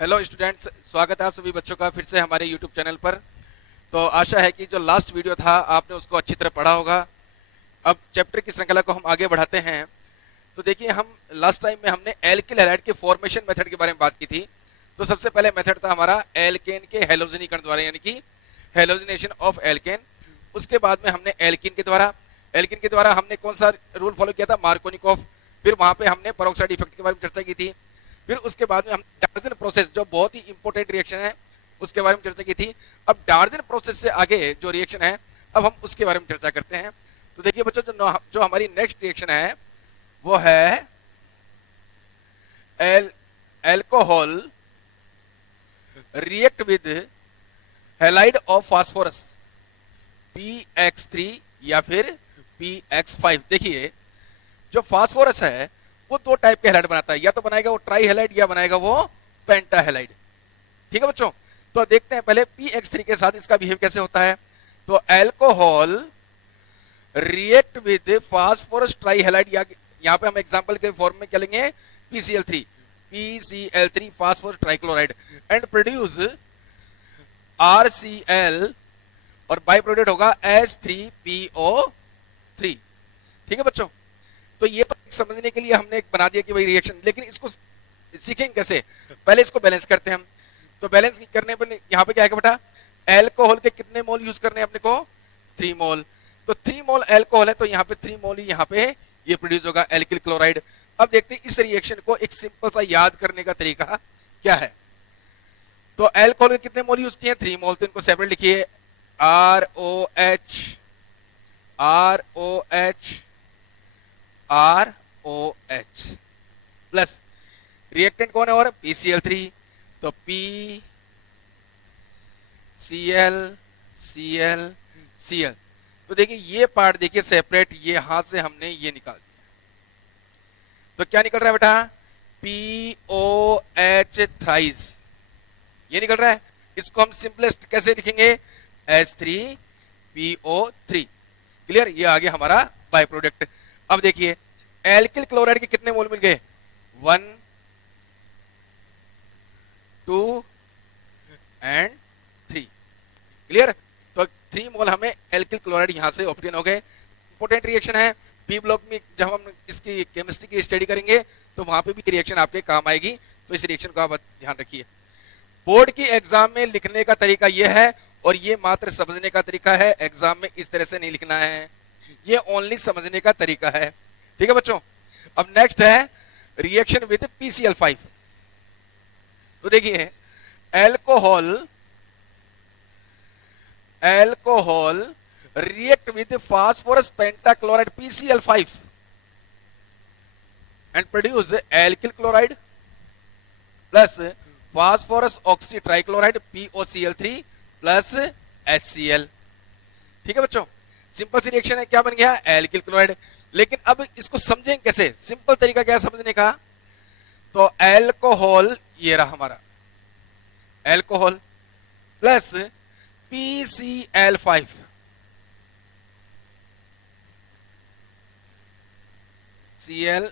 Hello students, स्वागत है आप सभी बच्चों का फिर से हमारे यूट्यूब चैनल पर। तो आशा है कि जो लास्ट वीडियो था आपने उसको अच्छी तरह पढ़ा होगा। अब चैप्टर की श्रृंखला को हम आगे बढ़ाते हैं। तो देखिए, हम लास्ट टाइम में हमने एल्किल हैलाइड के फॉर्मेशन मेथड के बारे में बात की थी। तो सबसे पहले मेथड था हमारा एल्केन के हेलोजनीकरण द्वारा, यानी कि हेलोजिनेशन ऑफ एल्केन। उसके बाद में हमने एल्किन के द्वारा हमने कौन सा रूल फॉलो किया था, मार्कोनिकॉफ। फिर वहां पे हमने पेरोक्साइड इफेक्ट के बारे में चर्चा की थी। फिर उसके बाद में हम डार्जन प्रोसेस, जो बहुत ही इंपॉर्टेंट रिएक्शन है, उसके बारे में चर्चा की थी। अब डार्जन प्रोसेस से आगे जो रिएक्शन है, अब हम उसके बारे में चर्चा करते हैं। तो देखिए बच्चों, जो हमारी नेक्स्ट रिएक्शन है वो है alcohol react with halide of phosphorus PX3 या फिर PX5। देखिए, जो फास्फोरस है वो दो टाइप के हैलाइड बनाता है, या तो बनाएगा वो ट्राई हैलाइड या बनाएगा वो पेंटा हैलाइड। ठीक है बच्चों, तो देखते हैं पहले PX3 के साथ इसका बिहेव कैसे होता है। तो alcohol react with phosphorus try halide, या यहां पे हम एग्जांपल के फॉर्म में क्या लेंगे, PCl3 phosphorus trichloride and produce RCl और बाई प्रोडक्ट होगा H3PO3। ठीक है बच्चों, तो ये तो समझने के लिए हमने एक बना दिया कि भाई रिएक्शन, लेकिन इसको सीखेंगे कैसे, पहले इसको बैलेंस करते हैं हम। तो बैलेंस करने पर यहाँ पे क्या है बेटा, एल्कोहल के कितने मोल यूज करने हैं अपने को, 3 मोल। तो 3 मोल एल्कोहल है, तो यहाँ पे 3 मोल ही यहाँ पे ये प्रोड्यूस होगा एल्किल क्लोराइड। अब देखते हैं इस रिएक्शन को एक सिंपल सा याद करने का तरीका क्या है। तो एल्कोहल के कितने मोल यूज किए, 3 मोल, तो इनको सेपरेट लिखिए, ROH प्लस रिएक्टेंट कौन है और PCl3, तो PCl। तो देखिए ये पार्ट देखिए सेपरेट, ये हाथ से हमने ये निकाल दिया। तो क्या निकल रहा है बेटा, POH थ्राइस, ये निकल रहा है। इसको हम सिंपलेस्ट कैसे लिखेंगे, H3PO3। क्लियर, ये आ गया हमारा बाय प्रोडक्ट। अब देखिए एल्किल क्लोराइड के कितने मोल मिल गए, 1, 2 एंड 3। क्लियर, तो 3 मोल हमें एल्किल क्लोराइड यहां से ऑब्टेन हो गए। इंपोर्टेंट रिएक्शन है, बी ब्लॉक में जब हम इसकी केमिस्ट्री की स्टडी करेंगे तो वहां पे भी रिएक्शन आपके काम आएगी। तो इस रिएक्शन का आप ध्यान रखिए। बोर्ड की एग्जाम में लिखने का तरीका यह है, और ये मात्र समझने का तरीका है। एग्जाम में इस तरह से नहीं लिखना है, ये ओनली समझने का तरीका है। ठीक है बच्चों, अब नेक्स्ट है रिएक्शन विद PCl5। तो देखिए alcohol react with phosphorus pentachloride PCl5 and produce alkyl chloride plus phosphorus oxy trichloride POCl3 plus HCl। ठीक है बच्चों, सिंपल सी रिएक्शन है, क्या बन गया, एल्किल क्लोराइड। लेकिन अब इसको समझें कैसे, सिंपल तरीका क्या समझने का, तो एल्कोहल, ये रहा हमारा एल्कोहल प्लस PCl5 Cl।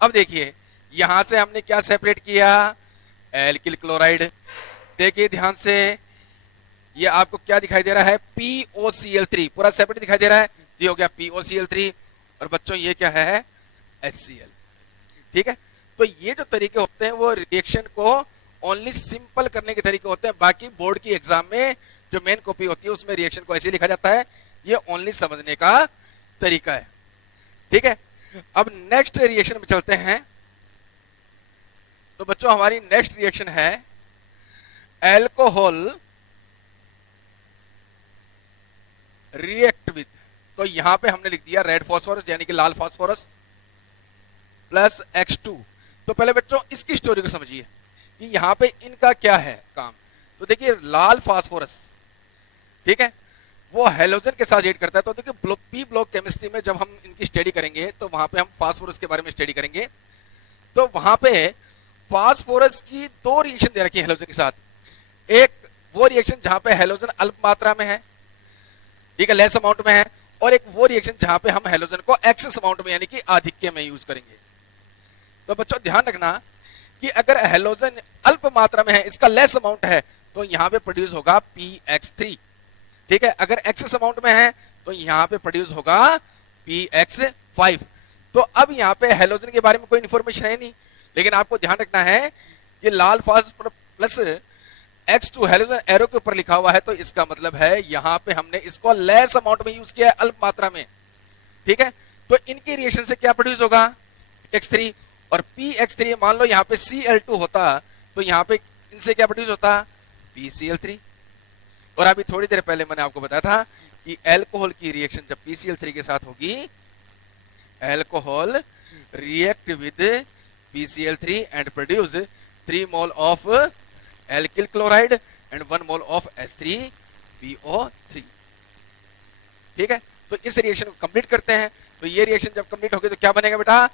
अब देखिए यहां से हमने क्या सेपरेट किया, एल्किल क्लोराइड। देखिए ध्यान से, ये आपको क्या दिखाई दे रहा है, POCl3 पूरा सेपरेट दिखाई दे रहा है, ये हो गया POCl3। और बच्चों ये क्या है, HCl। ठीक है, तो ये जो तरीके होते हैं वो रिएक्शन को ओनली सिंपल करने के तरीके होते हैं। बाकी बोर्ड की एग्जाम में जो मेन कॉपी होती है उसमें रिएक्शन को ऐसे लिखा जाता है, ये ओनली समझने का तरीका है। ठीक है, अब नेक्स्ट रिएक्शन में चलते हैं। तो बच्चों हमारी नेक्स्ट रिएक्शन है एल्कोहल रिएक्ट विद, तो यहां पे हमने लिख दिया रेड फास्फोरस यानी कि लाल फास्फोरस प्लस X2। तो पहले बच्चों इसकी स्टोरी को समझिए कि यहां पे इनका क्या है काम। तो देखिए लाल फास्फोरस, ठीक है, वो हेलोजन के साथ रिएक्ट करता है। तो देखिए पी ब्लॉक केमिस्ट्री में जब हम इनकी स्टडी करेंगे तो वहां पे हम फास्फोरस के बारे में स्टडी करेंगे। तो वहां पे फास्फोरस की 2 रिएक्शन दे रखी है हेलोजन के साथ। एक वो रिएक्शन जहां पे हेलोजन अल्प मात्रा में है, ठीक है, लेस अमाउंट में है, और एक वो रिएक्शन जहां पे हम हेलोजन को एक्सेस अमाउंट में यानी कि आधिक्य में यूज करेंगे। तो बच्चों ध्यान रखना, कि अगर हेलोजन अल्प मात्रा में है, इसका लेस अमाउंट है, तो यहां पे प्रोड्यूस होगा PX3। ठीक है, अगर एक्सेस अमाउंट में है तो यहां पे प्रोड्यूस होगा PX5। तो अब यहां पे हेलोजन के बारे में कोई इंफॉर्मेशन है नहीं, लेकिन आपको ध्यान रखना है कि लाल phosphorus plus X2 halogen arrow के ऊपर लिखा हुआ है, तो इसका मतलब है यहां पे हमने इसको लेस अमाउंट में यूज किया है, अल्प मात्रा में। ठीक है, तो इनके रिएक्शन से क्या प्रोड्यूस होगा X3, और PX3 मान लो यहां पे Cl2 होता तो यहां पे इनसे क्या प्रोड्यूस होता PCl3। और अभी थोड़ी देर पहले मैंने आपको बताया था कि अल्कोहल की रिएक्शन जब PCl3 के साथ होगी, alcohol react with PCl3 and produce 3 mole of alkyl chloride and 1 mole of H3PO3। ठीक है, तो इस रिएक्शन को कंप्लीट करते हैं। तो ये रिएक्शन जब कंप्लीट होगी तो क्या बनेगा बेटा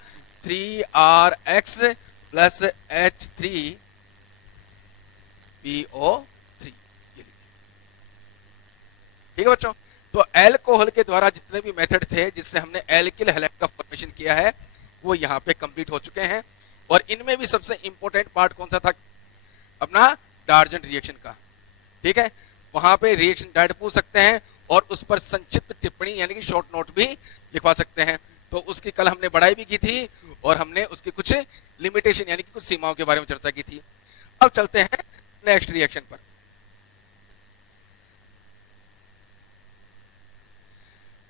3RX प्लस H3PO3। ठीक है बच्चों, तो अल्कोहल के द्वारा जितने भी मेथड थे जिससे हमने एल्किल हैलाइड का फॉर्मेशन किया है वो यहाँ पे कंप्लीट हो चुके हैं। और इनमें भी सबसे इंपॉर्टेंट पार्ट कौन सा था अपना डार्जेंट रिएक्शन का। ठीक है, वहां पे रिएक्शन डायरेक्ट पूछ सकते हैं और उस पर संक्षिप्त टिप्पणी यानी कि शॉर्ट नोट भी लिखवा सकते हैं। तो उसकी कल हमने बढ़ाई भी की थी और हमने उसकी कुछ लिमिटेशन यानी कि कुछ सीमाओं के बारे में चर्चा की थी। अब चलते हैं नेक्स्ट रिएक्शन पर।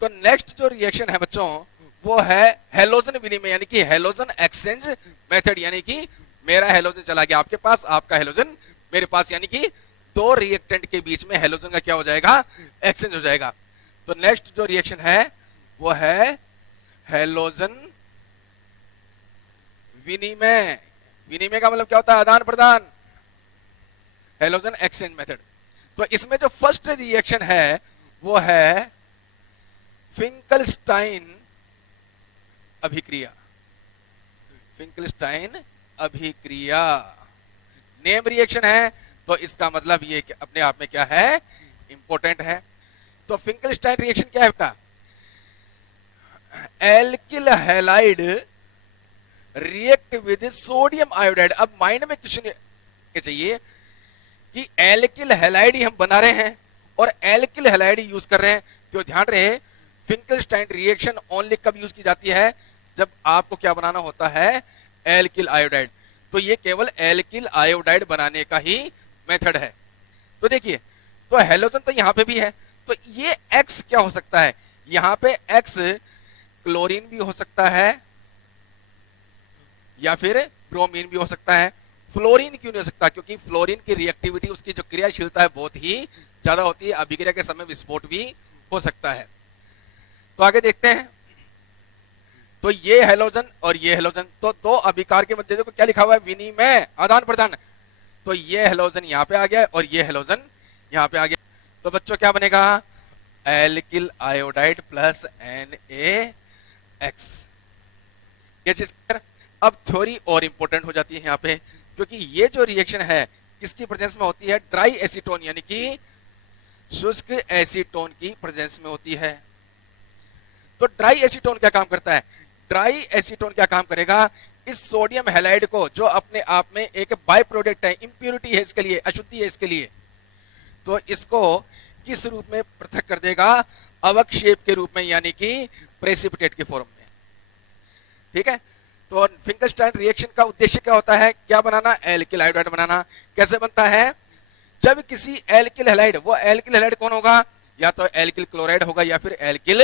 तो नेक्स्ट जो रिएक्शन है बच्चों वो है हेलोजन विनिमय यानी कि हेलोजन एक्सचेंज मेथड, यानी कि मेरा हेलोजन चला गया आपके पास, आपका हेलोजन मेरे पास, यानी कि दो रिएक्टेंट के बीच में हेलोजन का क्या हो जाएगा एक्सचेंज हो जाएगा। तो नेक्स्ट जो रिएक्शन है वो है हेलोजन विनिमय। विनिमय का मतलब क्या होता है आदान प्रदान, हेलोजन एक्सचेंज मेथड। तो इसमें जो फर्स्ट रिएक्शन है वो है फिंकलस्टाइन अभिक्रिया। फिंकलस्टाइन अभिक्रिया नेम रिएक्शन है, तो इसका मतलब ये अपने आप में क्या है इंपॉर्टेंट है। तो फिंकलस्टाइन रिएक्शन क्या है बेटा, alkyl halide react with sodium iodide. अब माइंड में क्वेश्चन चाहिए कि एल्किल हैलाइड ही हम बना रहे हैं और एल्किल हैलाइड यूज कर रहे हैं, तो ध्यान रहे फिंकलस्टाइन रिएक्शन ओनली कब यूज की जाती है जब आपको क्या बनाना होता है एल्किल आयोडाइड। तो ये केवल एल्किल आयोडाइड बनाने का ही मेथड है। तो देखिए, तो हेलोजन तो यहां पे भी है, तो ये X क्या हो सकता है, यहां पे X क्लोरीन भी हो सकता है या फिर ब्रोमीन भी हो सकता है। फ्लोरीन क्यों नहीं हो सकता, क्योंकि फ्लोरीन की रिएक्टिविटी उसकी जो क्रियाशीलता है बहुत ही ज्यादा होती है, अभिक्रिया के समय विस्फोट भी हो सकता है। तो आगे देखते हैं, तो ये हेलोजन और ये हेलोजन, तो दो अभिकार के मध्य देखो क्या लिखा हुआ है विनिमय आदान प्रदान। तो ये हेलोजन यहाँ पे आ गया और ये हेलोजन यहाँ पे आ गया, तो बच्चों क्या बनेगा एल्किल आयोडाइड प्लस NaX। ये चीज अब थ्योरी और इंपॉर्टेंट हो जाती है यहाँ पे, क्योंकि ये जो रिएक्शन है किसकी प्रेजेंस में होती है ड्राई एसीटोन यानी कि शुष्क एसीटोन की प्रेजेंस में होती है। तो ड्राई एसीटोन क्या काम करता है, ड्राई एसीटोन क्या काम करेगा, इस सोडियम हैलाइड को जो अपने आप में एक बाय प्रोडक्ट है, इंप्योरिटी है इसके लिए, अशुद्धि है इसके लिए, तो इसको किस रूप में पृथक कर देगा अवक्षेप के रूप में यानी कि प्रेसिपिटेट के फॉर्म में। ठीक है, तो फिंकलस्टाइन रिएक्शन का उद्देश्य क्या होता है, क्या बनाना एल्किल आयोडाइड बनाना। कैसे बनता है, जब किसी एल्किल हैलाइड, वो एल्किल हैलाइड कौन होगा, या तो एल्किल क्लोराइड होगा या फिर एल्किल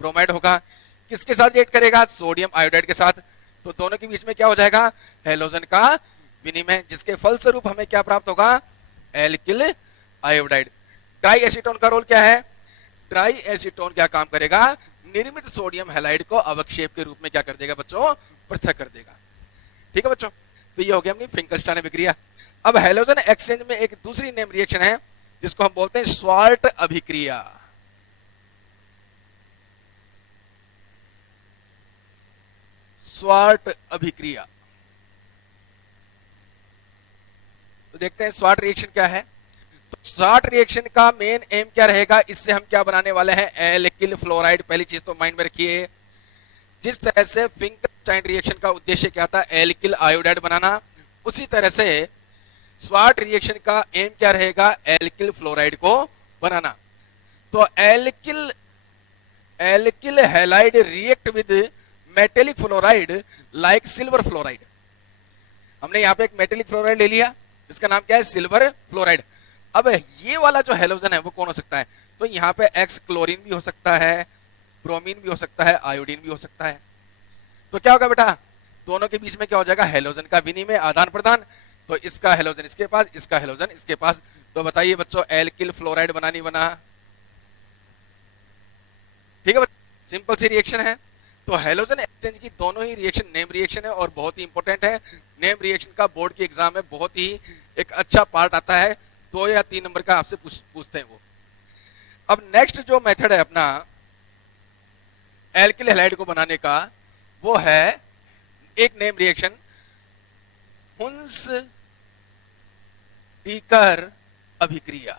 ब्रोमाइड होगा, किसके साथ रिएक्ट करेगा सोडियम आयोडाइड के साथ, तो दोनों के बीच में क्या हो जाएगा हेलोजन का विनिमय, जिसके फलस्वरूप हमें क्या प्राप्त होगा एल्किल आयोडाइड। ड्राई एसीटोन का रोल क्या है, ड्राई एसीटोन क्या काम करेगा, निर्मित सोडियम हैलाइड को अवक्षेप के रूप में क्या कर देगा बच्चों पृथक कर देगा। ठीक है बच्चों, तो ये हो गया अपनी फिंकलस्टाइन अभिक्रिया। अब हेलोजन एक्सचेंज में एक दूसरी नेम रिएक्शन है जिसको हम बोलते हैं स्वार्ट अभिक्रिया। स्वार्ट अभिक्रिया, तो देखते हैं स्वार्ट रिएक्शन क्या है। तो स्वार्ट रिएक्शन का मेन एम क्या रहेगा, इससे हम क्या बनाने वाले हैं एल्किल फ्लोराइड। पहली चीज तो माइंड में रखिए, जिस तरह से फिंकलस्टाइन रिएक्शन का उद्देश्य क्या था एल्किल आयोडाइड बनाना, उसी तरह से स्वाट रिएक्शन का एम क्या रहेगा, एल्किल फ्लोराइड को बनाना। तो alkyl halide react with metallic fluoride like silver fluoride. हमने यहां पे एक मेटेलिक फ्लोराइड ले लिया, इसका नाम क्या है, सिल्वर फ्लोराइड। अब ये वाला जो हेलोजन है वो कौन हो सकता है, तो यहाँ पे एक्स क्लोरीन भी हो सकता है, ब्रोमीन भी हो सकता है, आयोडीन भी हो सकता है। तो क्या होगा बेटा, दोनों के बीच में क्या हो जाएगा, हेलोजन का विनिमय, आदान प्रदान। तो इसका हेलोजन इसके पास, इसका हेलोजन इसके पास। तो बताइए बच्चों, एल्किल फ्लोराइड बना नहीं बना? ठीक है, सिंपल सी रिएक्शन है। तो हेलोजन एक्सचेंज की दोनों ही रिएक्शन नेम रिएक्शन है और बहुत ही इंपॉर्टेंट है। नेम रिएक्शन का बोर्ड की एग्जाम में बहुत ही एक अच्छा पार्ट आता है, 2 या 3 नंबर का आपसे पूछते हैं वो। अब नेक्स्ट जो मेथड है अपना एल्किल हैलाइड को बनाने का, वो है एक नेम रिएक्शन हुंस-डीकर अभिक्रिया।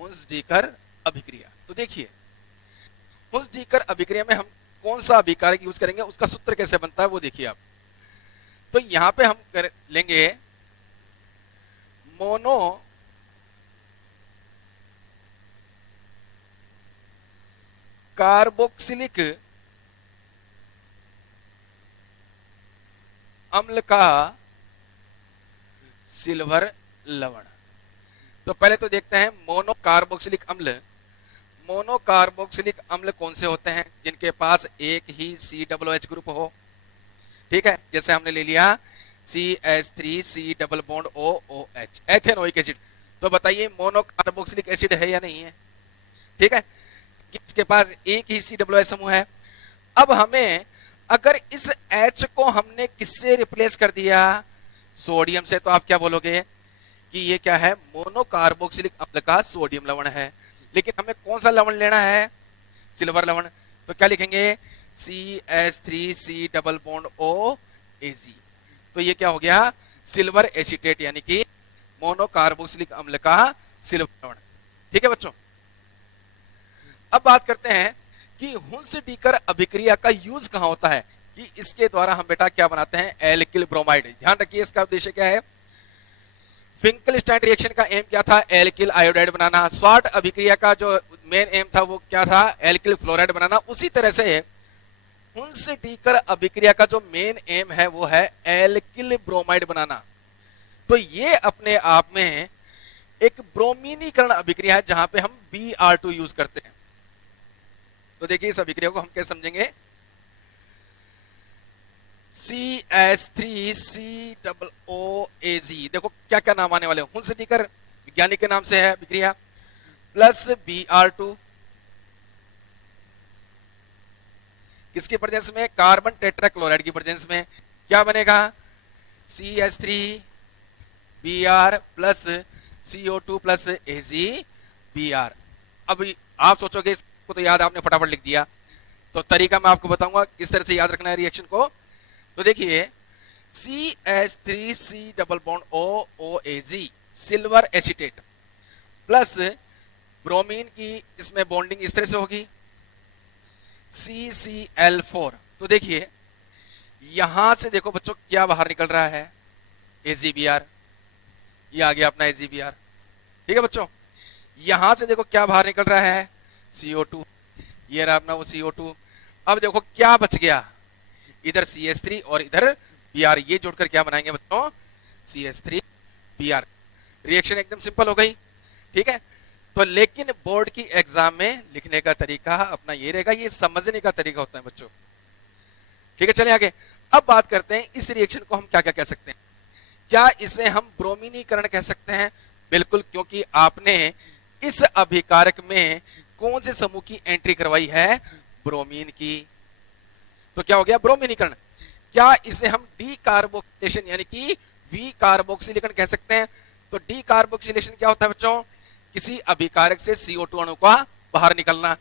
हुंस-डीकर अभिक्रिया। तो देखिए, हुंस-डीकर अभिक्रिया में हम कौन सा अभिकारक यूज करेंगे, उसका सूत्र कैसे बनता है वो देखिए आप। तो यहां पे हम लेंगे मोनो कार्बोक्सिलिक अम्ल का सिल्वर लवण। तो पहले तो देखते हैं मोनो कार्बोक्सिलिक अम्ल। मोनो कार्बोक्सिलिक अम्ल कौन से होते हैं, जिनके पास एक ही COOH ग्रुप हो। ठीक है, जैसे हमने ले लिया CH3C double bond OOH, ethanoic acid. तो बताइए मोनो कार्बोक्सिलिक एसिड है या नहीं है? ठीक है, इसके पास एक ही COOH समूह है। अब हमें अगर इस H को हमने किससे रिप्लेस कर दिया, सोडियम से, तो आप क्या बोलोगे कि ये क्या है, मोनो कार्बोक्सिलिक अम्ल का सोडियम लवण है। लेकिन हमें कौन सा लवण लेना है, सिल्वर लवण। तो क्या लिखेंगे, CH3C डबल बॉन्ड OAG। तो ये क्या हो गया, सिल्वर एसीटेट, यानी कि मोनो कार्बोक्सिलिक अम्ल का सिल्वर लवण। ठीक है बच्चों, अब बात करते हैं कि हुंस-डीकर अभिक्रिया का यूज कहां होता है, कि इसके द्वारा हम बेटा क्या बनाते हैं, एल्किल ब्रोमाइड। ध्यान रखिए, इसका उद्देश्य क्या है, फिंकलस्टाइन रिएक्शन का एम क्या था, एल्किल आयोडाइड बनाना। स्वाट अभिक्रिया का जो मेन एम था वो क्या था, एल्किल फ्लोराइड बनाना। उसी तरह से हुंस-डीकर अभिक्रिया का जो मेन एम है वो है एल्किल ब्रोमाइड बनाना। तो ये अपने आप में एक ब्रोमीनीकरण अभिक्रिया है, जहां पे हम Br2 यूज करते हैं। तो देखिए इस अभिक्रिया को हम कैसे समझेंगे, CH3COOAG। देखो क्या क्या नाम आने वाले हैं, हुंस-डीकर वैज्ञानिक के नाम से है अभिक्रिया, प्लस Br2 किसकी प्रेजेंस में, कार्बन टेट्राक्लोराइड की प्रेजेंस में। क्या बनेगा, CH3Br plus CO2 plus AgBr। अब आप सोचोगे इसको तो याद आपने फटाफट लिख दिया, तो तरीका मैं आपको बताऊंगा किस तरह से याद रखना है रिएक्शन को। तो देखिए CH3C double bond OOAG silver acetate plus bromine की इसमें बॉन्डिंग इस तरह से होगी CCl4। तो देखिए यहां से देखो बच्चों क्या बाहर निकल रहा है, AgBr। ये आ गया अपना AgBr। ठीक है बच्चों, यहां से देखो क्या बाहर निकल रहा है, CO2। ये रहा अपना वो CO2। अब देखो क्या बच गया, इधर CH3 और इधर Br। ये जोड़कर क्या बनाएंगे बच्चों, CH3Br। रिएक्शन एकदम सिंपल हो गई। ठीक है, तो लेकिन बोर्ड की एग्जाम में लिखने का तरीका अपना ये रहेगा, ये समझने का तरीका होता है बच्चों। ठीक है, चलिए आगे। अब बात करते हैं इस रिएक्शन को हम क्या क्या कह सकते हैं। क्या इसे हम ब्रोमीनीकरण कह सकते हैं? बिल्कुल, क्योंकि आपने इस अभिकारक में कौन से समूह की एंट्री करवाई है, ब्रोमीन की। तो क्या हो गया, ब्रोमीनीकरण। क्या इसे हम डी कार्बोक्सिलेशन यानी कि वी कार्बोक्सिलेशन कह सकते हैं? तो डी कार्बोक्सिलेशन क्या होता है बच्चों, किसी अभिकारक से CO2 अणु का बाहर निकलना।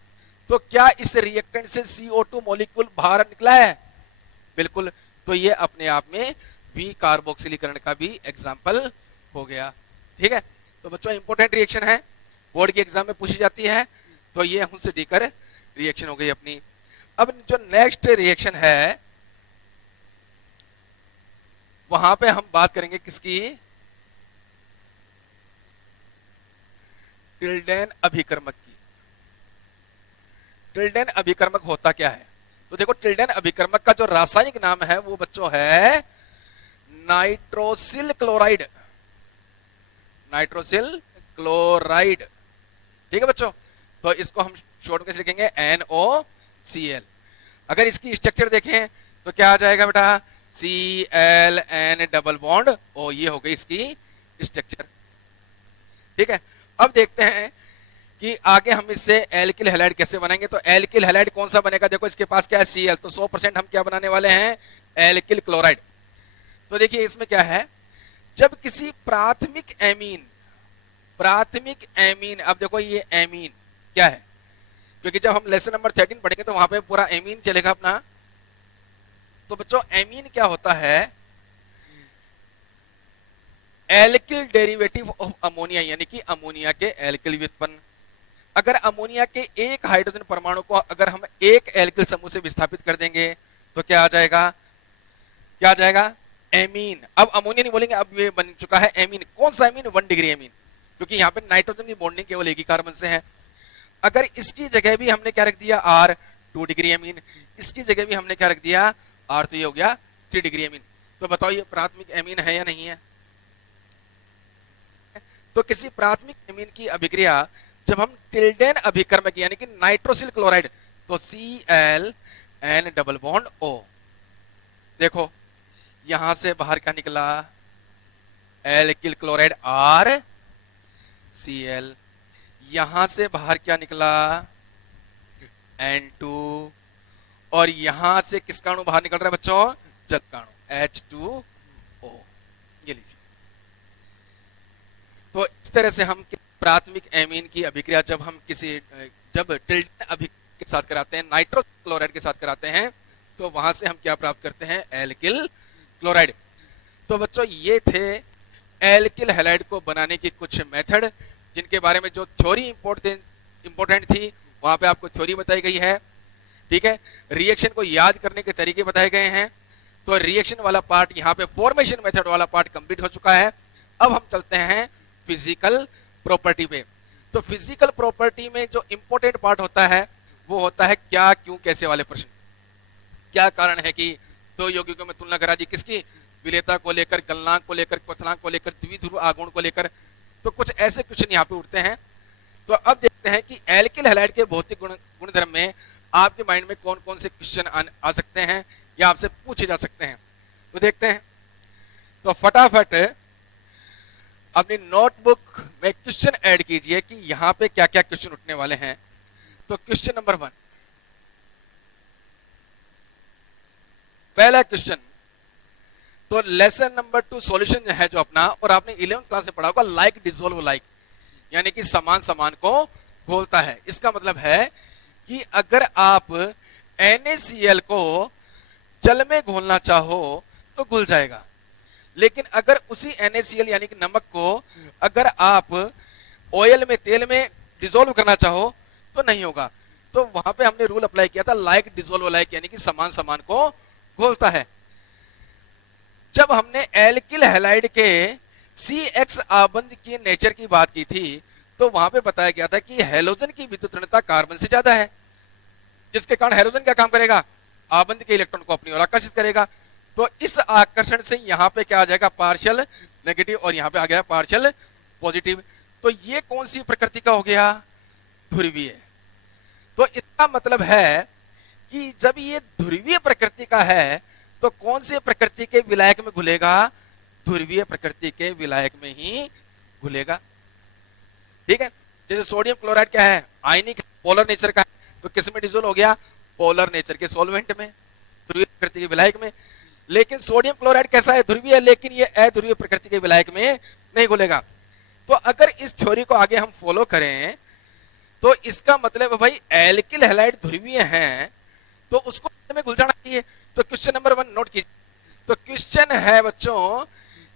तो क्या इस रिएक्टेंट से CO2 मॉलिक्यूल बाहर निकला है? बिल्कुल, तो ये अपने आप में वी कार्बोक्सिलीकरण का भी एग्जाम्पल हो गया। ठीक है, तो बच्चों इंपॉर्टेंट रिएक्शन है, बोर्ड के एग्जाम में पूछी जाती है। तो ये हुंस-डीकर रिएक्शन हो गई अपनी। अब जो नेक्स्ट रिएक्शन है वहां पे हम बात करेंगे किसकी, टिल्डेन अभिकर्मक की। टिल्डेन अभिकर्मक होता क्या है, तो देखो टिल्डेन अभिकर्मक का जो रासायनिक नाम है वो बच्चों है नाइट्रोसिल क्लोराइड। नाइट्रोसिल क्लोराइड, ठीक है बच्चों। तो इसको हम शॉर्ट में कैसे लिखेंगे, NOCl। अगर इसकी स्ट्रक्चर देखें तो क्या आ जाएगा बेटा, Cl N double bond O, ये हो गई इसकी स्ट्रक्चर, ठीक है। अब देखते हैं कि आगे हम इससे एल्किल हैलाइड कैसे बनाएंगे। तो एल्किल हैलाइड कौन सा बनेगा, देखो इसके पास क्या है Cl, तो 100% हम क्या बनाने वाले हैं, एल्किल क्लोराइड। तो देखिए इसमें क्या है, जब किसी प्राथमिक एमीन, अब देखो ये एमीन क्या है, क्योंकि जब हम लेसन नंबर 13 पढ़ेंगे तो वहां पे पूरा एमीन चलेगा अपना। तो बच्चों एमीन क्या होता है, एल्किल डेरिवेटिव ऑफ अमोनिया, यानी कि अमोनिया के एल्किल व्युत्पन्न। अगर अमोनिया के एक हाइड्रोजन परमाणु को अगर हम एक एल्किल समूह से विस्थापित कर देंगे तो क्या आ जाएगा, क्या आ जाएगा, एमीन। अब अमोनिया नहीं बोलेंगे, अब ये बन चुका है एमीन। कौन सा एमीन, 1 डिग्री एमीन, क्योंकि यहाँ पे नाइट्रोजन की बॉन्डिंग केवल एक ही कार्बन से है। अगर इसकी जगह भी हमने क्या रख दिया, R, 2 डिग्री एमीन। इसकी जगह भी हमने क्या रख दिया, R, तो ये हो गया 3 डिग्री एमीन। तो बताओ ये प्राथमिक एमीन है या नहीं है। तो किसी प्राथमिक एमीन की अभिक्रिया जब हम टिल्डेन अभिकर्मक यानी कि नाइट्रोसिल क्लोराइड, तो Cl N double bond O, देखो यहां से बाहर क्या निकला, एल्किल क्लोराइड R Cl, यहां से बाहर क्या निकला, N2, और यहां से किसका अणु बाहर निकल रहा है बच्चों, जल का अणु H2O, ये लीजिए। तो इस तरह से हम प्राथमिक एमीन की अभिक्रिया जब टिल्डेन अभिक्रिया के साथ कराते हैं, नाइट्रोसिल क्लोराइड के साथ कराते हैं, तो वहां से हम क्या प्राप्त करते हैं, एल्किल क्लोराइड। तो बच्चों ये थे एल्किल हैलाइड को बनाने की कुछ मेथड, जिनके बारे में जो थ्योरी इंपॉर्टेंट थी वहां पे आपको थ्योरी बताई गई है, ठीक है। रिएक्शन को याद करने के तरीके बताए गए हैं। तो रिएक्शन वाला पार्ट यहाँ पे, फॉर्मेशन मेथड वाला पार्ट कंप्लीट हो चुका है। अब हम चलते हैं फिजिकल प्रॉपर्टी पे। तो फिजिकल प्रॉपर्टी में जो इंपॉर्टेंट पार्ट होता है वो होता है क्या, क्यों, कैसे वाले प्रश्न। क्या कारण है कि दो यौगिकों में तुलना करा दी, किसकी, विलेयता को लेकर, गलनांक को लेकर, क्वथनांक को लेकर, द्विध्रुव आघूर्ण को लेकर। तो कुछ ऐसे क्वेश्चन यहाँ पे उठते हैं। तो अब देखते हैं कि एल्किल हैलाइड के भौतिक गुणधर्म में आपके माइंड में कौन कौन से क्वेश्चन आ सकते हैं या आपसे पूछे जा सकते हैं। तो देखते हैं। तो फटाफट अपनी नोटबुक में क्वेश्चन ऐड कीजिए कि यहां पे क्या क्या क्वेश्चन उठने वाले हैं। तो क्वेश्चन नंबर 1, पहला क्वेश्चन, तो लेसन नंबर 2 सॉल्यूशन है जो अपना, और आपने 11th क्लास में पढ़ा होगा, लाइक डिसॉल्व लाइक, यानी कि समान समान को घोलता है। इसका मतलब है कि अगर आप NaCl को जल में घोलना चाहो तो घुल जाएगा, लेकिन अगर उसी NaCl यानी कि नमक को अगर आप ऑयल में, तेल में डिसॉल्व करना चाहो तो नहीं होगा। तो वहां पे हमने रूल अप्लाई किया था, लाइक डिसॉल्व लाइक, यानी कि समान समान को घोलता है। जब हमने एल्किल हैलाइड के CX आबंध की नेचर की बात की थी तो वहां पे बताया गया था कि हैलोजन की विद्युत ऋणता कार्बन से ज्यादा है, जिसके कारण हैलोजन क्या काम करेगा, आबंध के इलेक्ट्रॉन को अपनी ओर आकर्षित करेगा। तो इस आकर्षण से यहां पे क्या आ जाएगा, पार्शियल नेगेटिव, और यहां पे आ गया पार्शियल पॉजिटिव। तो ये कौन सी प्रकृति का हो गया, ध्रुवीय। तो इसका मतलब है कि जब ये ध्रुवीय प्रकृति का है तो कौन से प्रकृति के विलायक में घुलेगा, ध्रुवीय प्रकृति के विलायक में ही घुलेगा, ठीक है। जैसे सोडियम क्लोराइड क्या है, आयनिक, पोलर नेचर का है, तो किस में डिसॉल्व हो गया, पोलर नेचर के सॉल्वेंट में, ध्रुवीय प्रकृति के विलायक में। लेकिन सोडियम क्लोराइड कैसा है, ध्रुवीय है, लेकिन ये अध्रुवीय प्रकृति के विलायक में नहीं घुलेगा। तो अगर इस थ्योरी को आगे हम फॉलो करें तो इसका मतलब है भाई एल्किल हैलाइड ध्रुवीय हैं तो उसको में घुल जाना चाहिए। तो क्वेश्चन नंबर 1 नोट कीजिए। तो क्वेश्चन है बच्चों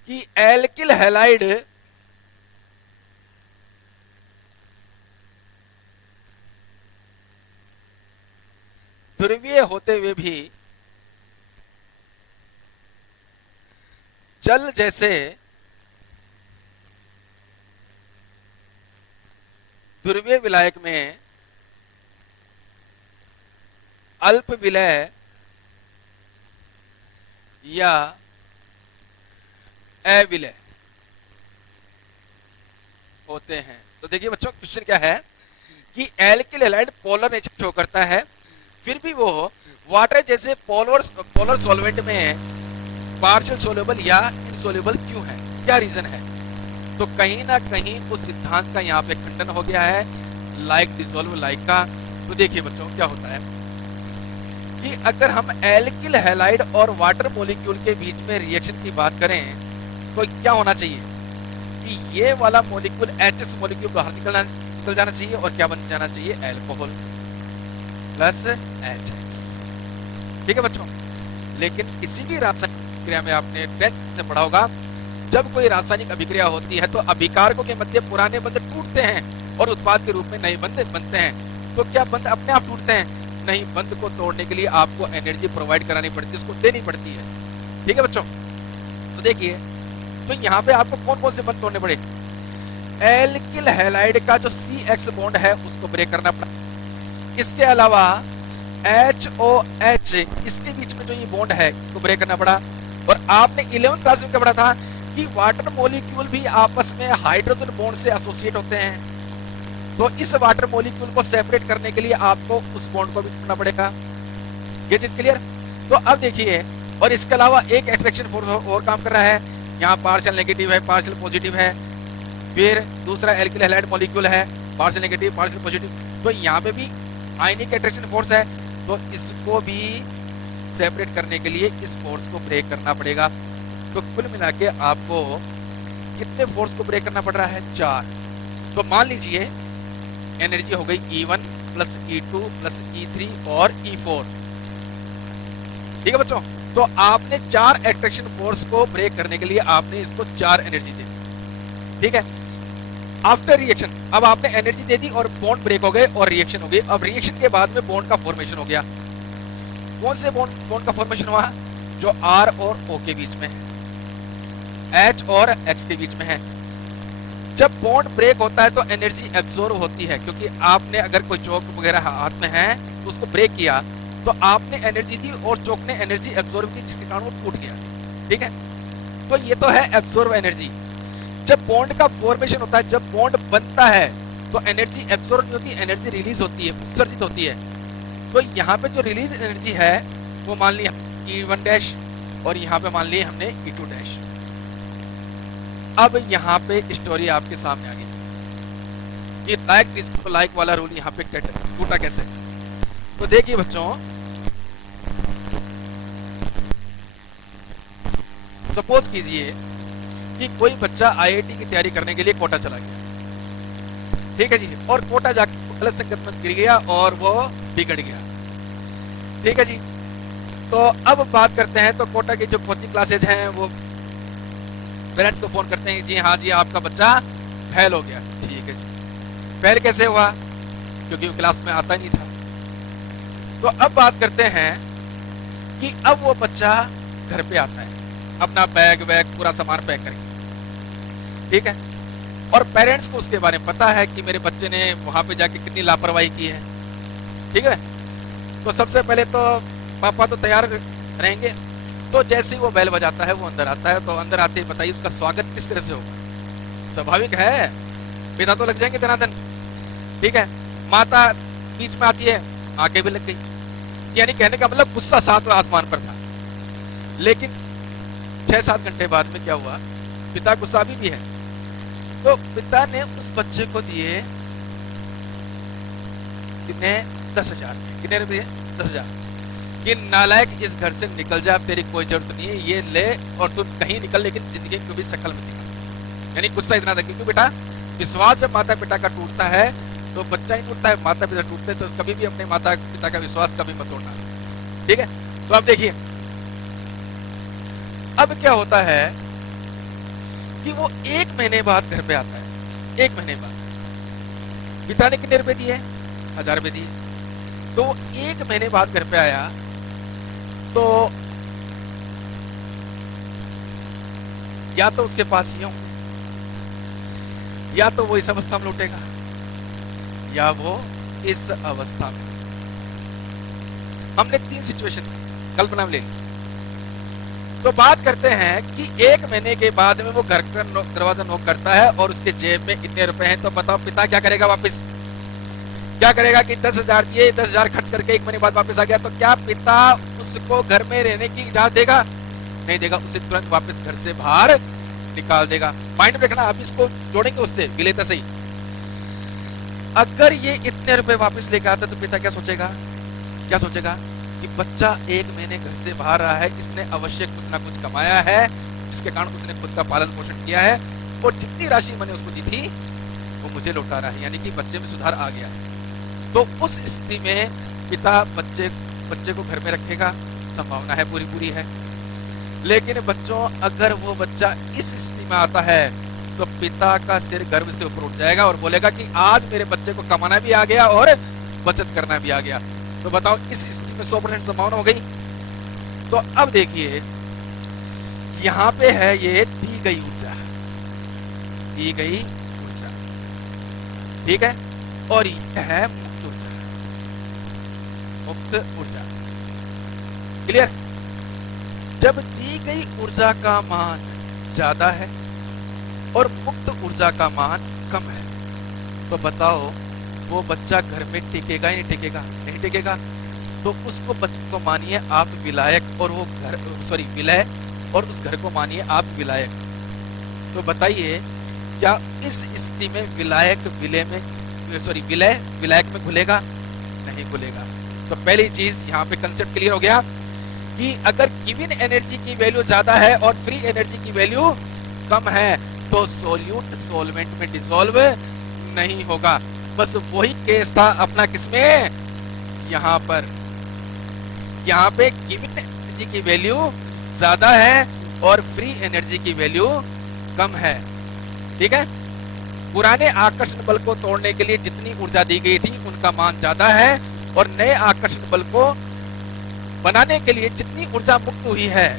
कि एल्किल हैलाइड ध्रुवीय होते हुए भी जल जैसे ध्रुवीय विलायक में अल्प विलय या अविलय होते हैं। तो देखिए बच्चों, क्वेश्चन क्या है कि alkyl halide polar nature show करता है, फिर भी वो वाटर जैसे पोलर सॉल्वेंट में पार्शियल सोल्यूबल या इनसोल्यूबल क्यों है, क्या रीजन है? तो कहीं ना कहीं उस सिद्धांत का यहाँ पे खंडन हो गया है, लाइक डिसॉल्व लाइक का। तो देखिए बच्चों, क्या होता है कि अगर हम एल्किल हैलाइड और वाटर मॉलिक्यूल के बीच में रिएक्शन की बात करें तो क्या होना चाहिए कि ये वाला मॉलिक्यूल एचएस मॉलिक्यूल बाहर निकल जाना चाहिए और क्या बन जाना चाहिए, एल्कोहल प्लस एचएक्स। ठीक है बच्चों, लेकिन किसी भी रासायनिक अभिक्रिया में आपने 10th से पढ़ा होगा, जब कोई रासायनिक अभिक्रिया होती है तो अभिकारकों के मध्य पुराने बंध टूटते हैं और उत्पाद के रूप में नए बंध बनते हैं। तो क्या बंध अपने आप टूटते हैं? नहीं, बंध को तोड़ने के लिए आपको एनर्जी प्रोवाइड करानी पड़ती है, उसको देनी पड़ती है। ठीक है बच्चों, तो देखिए, तो यहाँ पे आपको कौन कौन से बंध तोड़ने पड़े? एल्किल हैलाइड का जो CX बॉन्ड है उसको ब्रेक करना पड़ा। इसके अलावा HOH इसके बीच में जो ये बॉन्ड है उसको ब्रेक करना पड़ा। और आपने 11th क्लास में क्या पढ़ा था कि वाटर मॉलिक्यूल भी आपस में हाइड्रोजन बॉन्ड से एसोसिएट होते हैं। तो इस वाटर मॉलिक्यूल को सेपरेट करने के लिए आपको उस बॉन्ड को भी तोड़ना पड़ेगा। ये चीज क्लियर? तो अब देखिए, और इसके अलावा एक अट्रैक्शन फोर्स और काम कर रहा है, यहाँ पार्शियल नेगेटिव है, पार्शियल पॉजिटिव है। फिर दूसरा एल्किल हैलाइड मॉलिक्यूल है, पार्शियल नेगेटिव पार्शियल पॉजिटिव। तो यहाँ पे भी आयनिक अट्रैक्शन फोर्स है, तो इसको भी सेपरेट करने के लिए इस फोर्स को ब्रेक करना पड़ेगा। तो कुल मिला के आपको कितने फोर्स को ब्रेक करना पड़ रहा है? 4। तो मान लीजिए एनर्जी हो गई E1 plus E2 plus E3 और E4। ठीक है बच्चों, तो आपने 4 एट्रैक्शन फोर्स को ब्रेक करने के लिए आपने इसको 4 एनर्जी दे दी। ठीक है, आफ्टर रिएक्शन अब आपने एनर्जी दे दी और बॉन्ड ब्रेक हो गए और रिएक्शन हो गई। अब रिएक्शन के बाद में बॉन्ड का फॉर्मेशन हो गया। कौन से बॉन्ड का फॉर्मेशन हुआ? जो R और O के बीच में है, H और X के बीच में है। जब बॉन्ड ब्रेक होता है तो एनर्जी एब्जॉर्ब होती है, क्योंकि आपने अगर कोई चौक वगैरह हाथ में है तो उसको ब्रेक किया तो आपने एनर्जी दी और चौक ने एनर्जी एब्जॉर्ब की, जिसके कारण वो टूट गया। ठीक है, तो ये तो है एब्जॉर्ब एनर्जी। जब बॉन्ड का फॉर्मेशन होता है, जब बॉन्ड बनता है तो एनर्जी एब्जॉर्ब नहीं होती, एनर्जी रिलीज होती है, उत्सर्जित होती है। तो यहाँ पे जो रिलीज एनर्जी है वो मान लिया E1 डैश और यहाँ पे मान लिया हमने E2 डैश। अब यहाँ पे स्टोरी आपके सामने आ गई। ये लाइक वाला रूल यहाँ पे टूटा कैसे? तो देखिए बच्चों, सपोज कीजिए कि कोई बच्चा IIT की तैयारी करने के लिए कोटा चला गया। ठीक है जी, और कोटा जाकर गलत संगत में गिर गया और वो बिगड़ गया। ठीक है जी, तो अब बात करते हैं, तो कोटा की जो कोचिंग क्लासेज हैं वो पेरेंट्स को फोन करते हैं, जी हाँ जी आपका बच्चा फेल हो गया। ठीक है जी, फेल कैसे हुआ? क्योंकि वो क्लास में आता ही नहीं था। तो अब बात करते हैं कि अब वो बच्चा घर पे आता है, अपना बैग वैग पूरा सामान पैक करके। ठीक है, और पेरेंट्स को उसके बारे में पता है कि मेरे बच्चे ने वहां पे जाके कितनी लापरवाही की है। ठीक है, तो सबसे पहले तो पापा तो तैयार रहेंगे। तो जैसे ही वो बेल बजाता है वो अंदर आता है, तो अंदर आते ही बताइए उसका स्वागत किस तरह से होगा? स्वाभाविक है, पिता तो लग जाएंगे धनाधन। ठीक है, माता बीच में आती है, आगे भी लग गई। यानी कहने का मतलब गुस्सा 7वें आसमान पर था। लेकिन 6-7 घंटे बाद में क्या हुआ? पिता गुस्सा भी है। तो पिता ने उस बच्चे को दिए कितने? 10,000। कितने रुपये? 10,000। कि नालायक इस घर से निकल जा, तेरी कोई जरूरत नहीं है, ये ले और तू कहीं निकल, लेकिन जिंदगी में कभी शक्ल मत दिखा। यानी गुस्सा इतना था, क्योंकि बेटा विश्वास जब माता पिता का टूटता है तो बच्चा ही टूटता है। माता पिता टूटते तो कभी भी अपने माता पिता का विश्वास कभी मत तोड़ना। ठीक है, तो अब देखिए, अब क्या होता है कि वो 1 महीने बाद घर पे आता है। 1 महीने बाद पिता ने कितने रुपए दिए? 1000 रुपए दिए। तो 1 महीने बाद घर पे आया तो या तो उसके पास यूं, या तो वो इस अवस्था में लौटेगा, या वो इस अवस्था में। हमने 3 सिचुएशन कल्पना में ले ली। तो बात करते हैं कि 1 महीने के बाद में वो घर का दरवाजा नॉक करता है और उसके जेब में इतने रुपए हैं। तो बताओ पिता क्या करेगा? वापस क्या करेगा कि 10,000 दिए, 10,000 खर्च करके 1 महीने बाद वापस आ गया, तो क्या पिता उसको घर में रहने की इजाजत देगा? नहीं देगा, उसे तुरंत वापस घर से बाहर निकाल देगा। माइंड में रखना, अभी इसको जोड़ेंगे उससे विलेता सही। अगर ये इतने रुपए वापस लेकर आता तो पिता क्या सोचेगा? क्या सोचेगा कि बच्चा 1 महीने घर से बाहर रहा है, इसने अवश्य कुछ ना कुछ कमाया है, जिसके कारण उसने खुद का पालन पोषण किया है, और जितनी राशि मैंने उसको दी थी वो मुझे लौटा रहा है, यानी कि बच्चे में सुधार आ गया। तो उस स्थिति में पिता बच्चे को घर में रखेगा, संभावना है पूरी है। लेकिन बच्चों, अगर वो बच्चा इस स्थिति में आता है तो पिता का सिर गर्व से ऊपर उठ जाएगा और बोलेगा कि आज मेरे बच्चे को कमाना भी आ गया और बचत करना भी आ गया। तो बताओ, इस स्थिति में 100% संभावना हो गई। तो अब देखिए, यहां पे है ये दी गई ऊर्जा, ठीक है, और ये है मुक्त ऊर्जा। क्लियर? जब दी गई ऊर्जा का मान ज्यादा है और मुक्त ऊर्जा का मान कम है, तो बताओ वो बच्चा घर में टिकेगा या नहीं टिकेगा? नहीं टिकेगा। तो उसको बच्चे को मानिए आप विलायक, और वो विलय, और उस घर को मानिए आप विलायक। तो बताइए, क्या इस स्थिति में विलायक विलायक में घुलेगा? नहीं घुलेगा। तो पहली चीज यहाँ पे कंसेप्ट क्लियर हो गया कि अगर गिवन एनर्जी की वैल्यू ज्यादा है और फ्री एनर्जी की वैल्यू कम है तो सोल्यूट सॉल्वेंट में डिसॉल्व नहीं होगा। बस वही केस था अपना किसमें? यहाँ पे गिवन एनर्जी की वैल्यू ज्यादा है और फ्री एनर्जी की वैल्यू कम है, ठीक है। पुराने आकर्षण बल को तोड़ने के लिए जितनी ऊर्जा दी गई थी उनका मान ज्यादा है, और नए आकर्षण बल को बनाने के लिए जितनी ऊर्जा मुक्त हुई है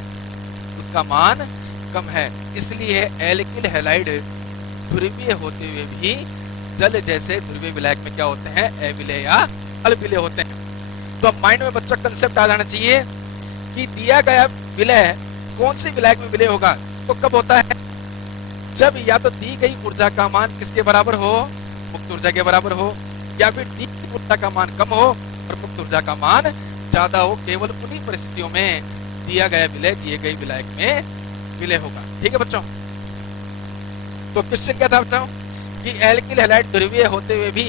उसका मान कम है। इसलिए एल्किल हैलाइड ध्रुवीय होते हुए भी जल जैसे ध्रुवीय विलायक में क्या होते हैं? अविलेय या अलविलेय होते हैं। तो अब माइंड में बच्चों कंसेप्ट आ जाना चाहिए कि दिया गया विलय कौन से विलायक में विलय होगा। तो कब होता है? जब या तो दी गई ऊर्जा का मान किसके बराबर हो? मुक्त ऊर्जा के बराबर हो, या फिर दी गई ऊर्जा का मान कम हो और मुक्त ऊर्जा का मान ज्यादा हो। केवल उन्हीं परिस्थितियों में दिया गया विलय दिए गए विलायक में विलय होगा, ठीक है बच्चों। तो क्वेश्चन क्या था बच्चों कि एल्किल हैलाइड ध्रुवीय होते हुए भी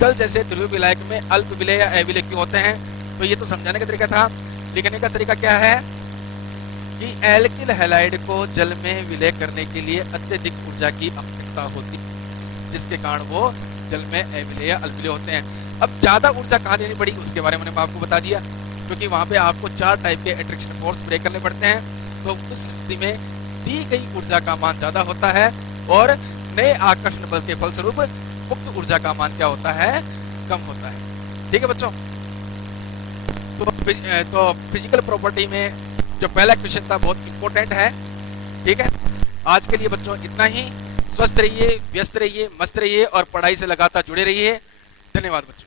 जल जैसे ध्रुवीय विलायक में अल्प विलय या अविलय क्यों होते हैं? तो ये तो समझाने का तरीका था। लिखने का तरीका क्या है कि एल्किल हैलाइड को जल में विलय करने के लिए अत्यधिक ऊर्जा की आवश्यकता होती, जिसके कारण वो जल में अविलय या अल्पविलय होते हैं। अब ज्यादा ऊर्जा कहाँ देनी पड़ी उसके बारे में मैंने आपको बता दिया, क्योंकि वहां पे आपको 4 टाइप के अट्रैक्शन फोर्स ब्रेक करने पड़ते हैं। तो उस स्थिति में दी गई ऊर्जा का मान ज्यादा होता है और नए आकर्षण बल के फलस्वरूप मुक्त ऊर्जा का मान क्या होता है? कम होता है, ठीक है बच्चों। तो फिजिकल प्रॉपर्टी में जो पहला क्वेश्चन था बहुत इंपॉर्टेंट है, ठीक है। आज के लिए बच्चों इतना ही। स्वस्थ रहिए, व्यस्त रहिए, मस्त रहिए और पढ़ाई से लगातार जुड़े रहिए। धन्यवाद बच्चों।